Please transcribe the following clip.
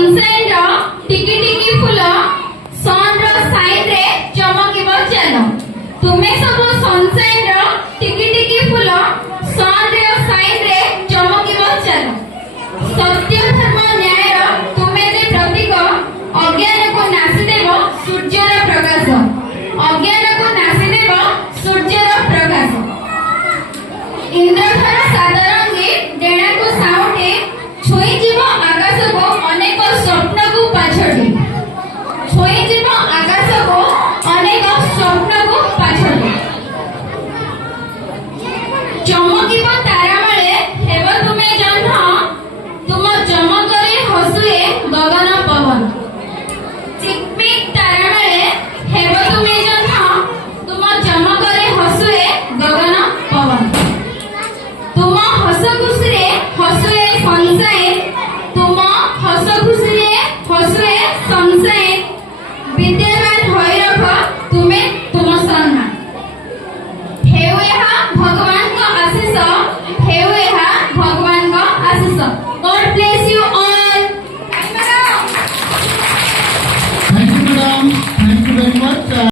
sunshine रो टिकी टिकी फूल सन rho sine रे चमकिबो चलो तुमे सब सनशाइन रो टिकी टिकी फूल सन रे साइन रे चमकिबो चलो सत्य